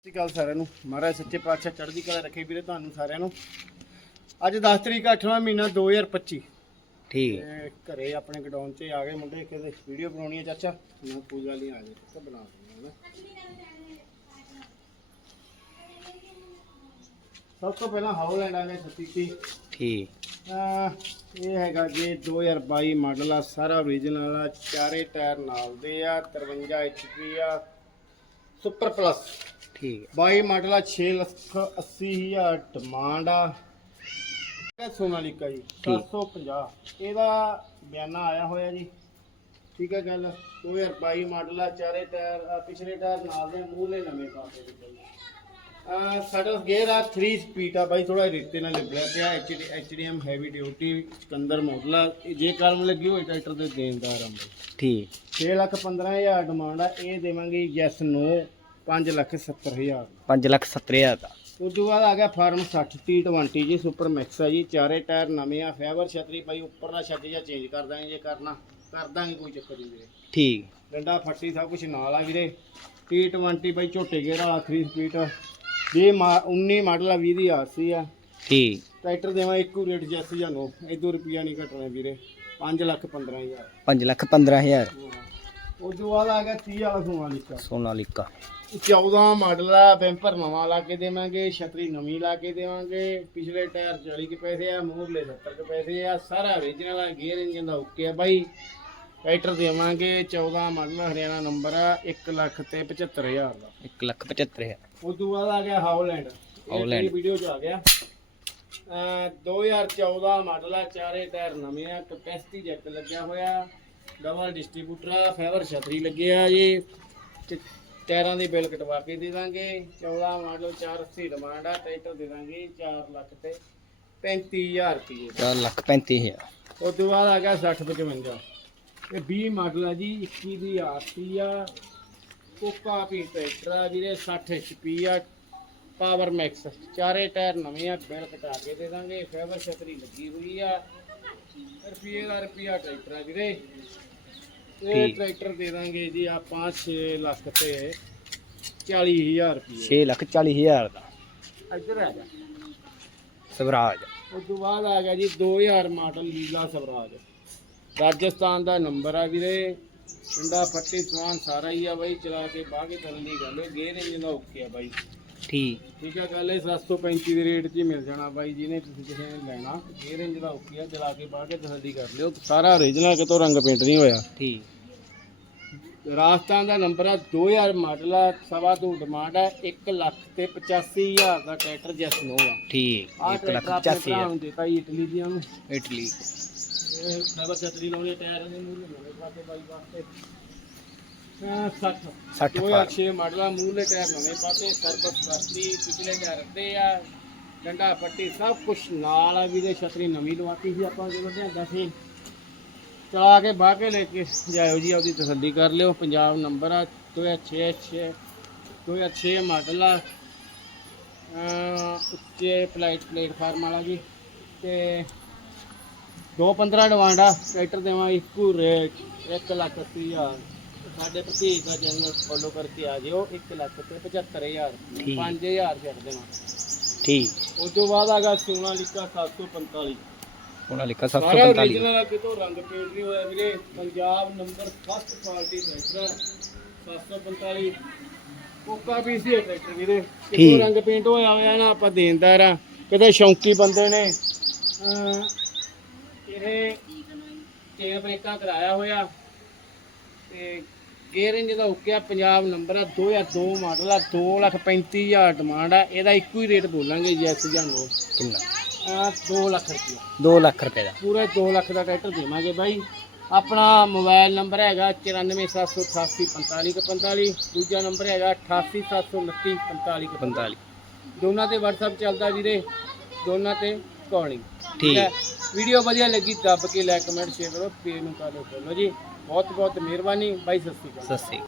ਸਤਿ ਅਕਾਲ ਸਾਰਿਆਂ ਨੂੰ। ਮਹਾਰਾਜ ਸੱਚੇ ਪਾਤਸ਼ਾਹ ਚੜ੍ਹਦੀ ਕਲਾ ਰੱਖੇ ਵੀਰੇ ਤੁਹਾਨੂੰ ਸਾਰਿਆਂ ਨੂੰ। ਅੱਜ 10 ਤਰੀਕ 8ਵਾਂ ਮਹੀਨਾ 2025 ਠੀਕ। ਹੈ ਤੇ ਘਰੇ ਆਪਣੇ ਗਡਾਊਨ 'ਚ ਆ ਗਏ ਮੁੰਡੇ ਕਿਤੇ ਵੀਡੀਓ ਬਣਾਉਣੀ ਹੈ ਚਾਚਾ। ਮੈਂ ਗੱਲ ਨਹੀਂ ਆ ਜੇ ਤਾਂ ਬਣਾ ਦਿੰਦੇ ਹਾਂ ਸਭ ਤੋਂ ਪਹਿਲਾਂ ਹਾਉਲੈਂਡ ਆ ਗਿਆ 36 ਠੀਕ। ਇਹ ਹੈਗਾ ਜੀ 2022 ਮਾਡਲ ਆ ਸਾਰਾ ਓਰੀਜਨਲ ਆ ਚਾਰੇ ਟਾਇਰ ਨਾਲ ਦੇ ਆ 53 HP ਆ ਸੁਪਰ ਪਲੱਸ ਠੀਕ ਹੈ। 22 ਮਾਡਲ ਆ 6 ਲੱਖ 80 ਹਜ਼ਾਰ ਡਿਮਾਂਡ ਆ। ਇਹ ਸੋਨਾਲੀਕਾ ਜੀ 750 ਇਹਦਾ ਬਿਆਨਾ ਆਇਆ ਹੋਇਆ ਜੀ। ਠੀਕ ਹੈ ਗੱਲ। 2022 ਮਾਡਲ ਆ ਚਾਰੇ ਟਾਇਰ ਪਿਛਲੇ ਟਾਇਰ ਨਾਲ ਦੇ ਮੂਹਲੇ ਨਵੇਂ ਪਾਸੇ ਦੇ ਸਾਡਾ ਗੇਅਰ ਆ 3 ਸਪੀਡ ਆ ਬਾਈ ਥੋੜਾ ਰੇਤੇ ਨਾਲ ਲਿਬੜਿਆ ਪਿਆ HD HDM heavy duty Sikandar model ਆ। ਇਹ ਜੇ ਕਲਮ ਲੱਗੀ ਹੋਈ ਟਰੈਕਟਰ ਦੇ ਦੇਣਦਾਰ ਆ ਬਾਈ। ਠੀਕ। 6 ਲੱਖ 15000 ਡਿਮਾਂਡ ਆ ਇਹ ਦੇਵਾਂਗੇ ਯੈਸ ਨੋ 5 ਲੱਖ 70000 5 ਲੱਖ 70 ਹਜ਼ਾਰ ਦਾ। ਉਸ ਤੋਂ ਬਾਅਦ ਆ ਗਿਆ ਫਾਰਮ 60 T20 ਜੀ ਸੁਪਰ ਮੈਕਸ ਆ ਜੀ। ਚਾਰੇ ਟਾਇਰ ਨਵੇਂ ਆ ਫਾਈਬਰ ਛਤਰੀ ਭਾਈ ਉੱਪਰਲਾ ਛੱਜ ਜਾਂ ਚੇਂਜ ਕਰ ਦਾਂਗੇ ਜੇ ਕਰਨਾ ਕਰ ਦਾਂਗੇ ਕੋਈ ਚੱਕਰ ਨਹੀਂ ਵੀਰੇ। ਠੀਕ। ਡੰਡਾ ਫੱਟੀ ਸਭ ਕੁਝ ਨਾਲ ਆ ਵੀਰੇ। T20 ਭਾਈ ਝੋਟੇ ਗੇਅਰ ਵਾਲਾ 3 ਸਪੀਡ ਜੇ 19 ਮਾਡਲ ਆ 20 ਦੀ ਆਰਸੀ ਆ। ਠੀਕ। ਟਰੈਕਟਰ ਦੇਵਾਂ ਇੱਕੋ ਰੇਟ ਜੈਸ ਜਾਂ ਨੋ ਇਦੋਂ ਰੁਪਿਆ ਨਹੀਂ ਘਟਣਾ ਵੀਰੇ। 5 ਲੱਖ 15000 5 ਲੱਖ 15 ਹਜ਼ਾਰ। ਉਸ ਤੋਂ ਬਾਅਦ ਆ ਗਿਆ 30 ਵਾਲਾ ਸੋਨਾਲੀਕਾ। ਸੋਨਾਲੀਕਾ 14 ਮਾਡਲ ਆ ਬੈਂਪਰ ਨਵਾਂ ਲਾ ਕੇ ਦੇਵਾਂਗੇ ਛਤਰੀ ਨਵੀਂ ਲਾ ਕੇ ਦੇਵਾਂਗੇ। ਪਿਛਲੇ ਟਾਇਰ 40 ਕੇ ਪੈਸੇ ਆ ਮੂਹਰਲੇ 70 ਕੇ ਪੈਸੇ ਆ ਸਾਰਾ ਓਰੀਜਨਲ ਆ ਗੇਅਰ ਇੰਜਨ ਦਾ ਓਕੇ ਆ ਬਾਈ। ਟਰੈਕਟਰ ਦੇਵਾਂਗੇ 14 ਮਾਡਲ ਹਰਿਆਣਾ ਨੰਬਰ ਆ 1 ਲੱਖ ਤੇ 75000 ਦਾ। 1 ਲੱਖ 75 ਹਜ਼ਾਰ। ਉਸ ਤੋਂ ਬਾਅਦ ਆ ਗਿਆ ਹਾਉਲੈਂਡ ਹਾਉਲੈਂਡ। ਇਹ ਵੀਡੀਓ ਚ ਆ ਗਿਆ। ਅਹ 2014 ਮਾਡਲ ਆ ਚਾਰੇ ਟਾਇਰ ਨਵੇਂ ਆ ਕਪੈਸਿਟੀ ਜੈਕ ਲੱਗਿਆ ਹੋਇਆ ਡਬਲ ਡਿਸਟ੍ਰੀਬਿਊਟਰ ਆ ਫਾਈਬਰ ਛਤਰੀ ਲੱਗਿਆ ਜੀ। ਟਾਇਰਾਂ ਦੇ ਬਿੱਲ ਕਟਵਾ ਕੇ ਦੇ ਦਾਂਗੇ। 14 ਮਾਡਲ 480 ਡਿਮਾਂਡ ਆ ਟਰੈਕਟਰ ਦੇ ਦਾਂਗੇ 4 ਲੱਖ ਤੇ 35000 ਰੁਪਏ। 4 ਲੱਖ 35 ਹਜ਼ਾਰ। ਉਸ ਤੋਂ ਬਾਅਦ ਆ ਗਿਆ 60 55 ਇਹ 20 ਮਾਡਲ ਆ ਜੀ 21 ਦੀ ਆਰਸੀ ਆ ਕੋਕਾ ਪੀ ਟਰੈਕਟਰ ਆ ਵੀਰੇ 60 HP ਆ ਪਾਵਰ ਮੈਕਸ ਚਾਰੇ ਟਾਇਰ ਨਵੇਂ ਆ ਬਿੱਲ ਕਟਾ ਕੇ ਦੇ ਦਾਂਗੇ ਫਾਈਬਰ ਛਤਰੀ ਲੱਗੀ ਹੋਈ ਆ ਰੁਪਏ ਦਾ ਰੁਪਿਆ ਟਰੈਕਟਰ ਆ ਵੀਰੇ। ਇਹ। ਟਰੈਕਟਰ ਦੇ ਦਾਂਗੇ ਜੀ ਆ 5-6 ਲੱਖ ਤੇ 40000 ਰੁਪਏ। 6 ਲੱਖ 40 ਹਜ਼ਾਰ ਦਾ। ਇੱਧਰ ਆ ਜਾ। ਸਵਰਾਜ। ਉਸ ਤੋਂ ਬਾਅਦ ਆ ਗਿਆ ਜੀ 2000 ਮਾਡਲ ਲੀਲਾ ਸਵਰਾਜ। ਰਾਜਸਥਾਨ ਦਾ ਨੰਬਰ ਆ ਵੀਰੇ। ਪਿੰਡਾ ਫੱਟੀ ਸਮਾਨ ਸਾਰਾ ਹੀ ਆ ਬਾਈ ਚਲਾ ਕੇ ਬਾਹ ਕੇ ਚੱਲਣ ਦੀ ਗੱਲ ਹੈ। ਗੇਅਰ ਇੰਜਨ ਦਾ ਓਕੇ ਆ ਬਾਈ। ਠੀਕ। ਠੀਕ ਆ ਗੱਲ ਇਹ 735 ਦੇ ਰੇਟ 'ਚ ਹੀ ਮਿਲ ਜਾਣਾ ਬਾਈ ਜਿਹਨੇ ਤੁਸੀਂ ਕਿਸੇ ਨੇ ਲੈਣਾ। ਗੇਅਰ ਇੰਜਨ ਦਾ ਓਕੇ ਆ ਚਲਾ ਕੇ ਬਾਹ ਕੇ ਤਸੱਲੀ ਕਰ ਲਿਓ ਸਾਰਾ ਓਰੀਜਨਲ ਕਿਤੋਂ ਰੰਗ ਪੇਂਟ ਨਹੀਂ ਹੋਇਆ। ਠੀਕ। ਰਾਜਸਥਾਨ ਦਾ ਨੰਬਰ ਆ 2000 ਮਾਡਲ ਆ ਸਵਾ ਤੋਂ ਡਿਮਾਂਡ ਆ 1 ਲੱਖ ਤੇ 85000 ਦਾ ਟਰੈਕਟਰ ਜੈਸ ਨੋ ਆ ਠੀਕ ਆਹ 1 ਲੱਖ ਟਰੈਕਟਰ 85 ਆਪਣੇ ਭਰਾ ਹਜ਼ਾਰ। ਨੂੰ ਦਿੱਤਾ ਜੀ ਇਟਲੀ ਦੀਆਂ ਨੂੰ ਇਟਲੀ। ਇਹ ਫਾਈਬਰ ਛਤਰੀ ਲਾਉਣੀ ਟਾਇਰਾਂ ਦੇ ਮੂਹਰੇ ਨਵੇਂ ਪਾਸੇ ਬਾਈ ਵਾਸਤੇ ਅਹ 60 60 2006 ਮਾਡਲ ਆ ਮੂਹਰੇ ਟਾਇਰ ਨਵੇਂ ਪਾਸੇ ਸਰਬਤ ਸਾਸਰੀ ਪਿਛਲੇ ਟਾਇਰ ਅੱਧੇ ਆ ਡੰਡਾ ਪੱਟੀ ਸਭ ਕੁਝ ਨਾਲ ਆ ਵੀਰੇ ਛਤਰੀ ਨਵੀਂ ਲਵਾਤੀ ਸੀ ਆਪਾਂ ਜਦੋਂ ਲਿਆਂਦਾ ਸੀ। ਚਲਾ ਕੇ ਬਾਹ ਕੇ ਲੈ ਕੇ ਜਾਇਓ ਜੀ ਆਪਦੀ ਤਸੱਲੀ ਕਰ ਲਿਓ। ਪੰਜਾਬ ਨੰਬਰ ਆ 2006 2006 ਮਾਡਲ ਆ। ਅਹ ਉੱਚੇ ਪਲਾਈਟ ਪਲੇਟਫਾਰਮ ਵਾਲਾ ਜੀ। ਤੇ 215 ਡਿਮਾਂਡ ਆ ਟਰੈਕਟਰ ਦੇਵਾਂ ਇੱਕੋ ਰੇਟ 1 ਲੱਖ 80 ਹਜ਼ਾਰ। ਸਾਡੇ ਭਤੀਜ ਦਾ ਚੈਨਲ ਫੋਲੋ ਕਰਕੇ ਆ ਜਿਓ 1 ਲੱਖ ਤੇ 75000 ਠੀਕ। 5000 ਛੱਡ ਦੇਣਾ। ਠੀਕ। ਉਸ ਤੋਂ ਬਾਅਦ ਆਗਾ ਸੋਨਾਲੀਕਾ 745 ਉਹਨਾਂ ਲਿਖਾ ਸਾਰਾ 745 ਓਰੀਜਨਲ ਆ ਕਿਤੋਂ ਰੰਗ ਪੇਂਟ ਨਹੀਂ ਹੋਇਆ ਵੀਰੇ। Punjab number first quality tractor 745 ਕੋਕਾ ਵੀ ਸੀ ਇਹ ਟਰੈਕਟਰ ਵੀਰੇ। ਕਿਤੋਂ। ਰੰਗ ਪੇਂਟ ਹੋਇਆ ਹੋਇਆ ਨਾ ਆਪਾਂ ਦੇਣਦਾਰ ਆ। ਕਿਤੇ ਸ਼ੌਂਕੀ ਬੰਦੇ ਨੇ ਇਹ ਚੇਨ ਬ੍ਰੇਕਾਂ ਕਰਾਇਆ ਹੋਇਆ ਤੇ ਗੇਅਰ ਇੰਜ ਦਾ ਓਕੇ ਆ ਪੰਜਾਬ ਨੰਬਰ ਆ 2002 ਮਾਡਲ ਆ 235000 ਡਿਮਾਂਡ ਆ ਇਹਦਾ ਇੱਕੋ ਹੀ ਰੇਟ ਬੋਲਾਂਗੇ ਜੈਸ ਜਾਂ ਨੋ ਕਿੰਨਾ? ਆ 2 ਲੱਖ ਰੁਪਏ 2 ਲੱਖ ਰੁਪਏ ਦਾ। ਪੂਰਾ 2 ਲੱਖ ਦਾ ਟਰੈਕਟਰ ਦੇਵਾਂਗੇ ਬਾਈ। ਆਪਣਾ ਮੋਬਾਈਲ ਨੰਬਰ ਹੈਗਾ 9478845545 ਦੂਜਾ ਨੰਬਰ ਹੈਗਾ 8879455545 45 ਦੋਨਾਂ ਤੇ WhatsApp ਚੱਲਦਾ ਵੀਰੇ ਦੋਨਾਂ ਤੇ ਕਾਲਿੰਗ ਠੀਕ। ਵੀਡੀਓ ਵਧੀਆ ਲੱਗੀ ਦੱਬ ਕੇ ਲਾਈਕ ਕਮੈਂਟ ਸ਼ੇਅਰ ਕਰੋ ਪੇਜ ਨੂੰ ਕਰ ਲਓ ਜੀ। ਬਹੁਤ ਬਹੁਤ ਮਿਹਰਬਾਨੀ। ਬਾਈ, ਸਤਿ ਸ਼੍ਰੀ ਅਕਾਲ। ਸਤਿ ਸ਼੍ਰੀ ਅਕਾਲ।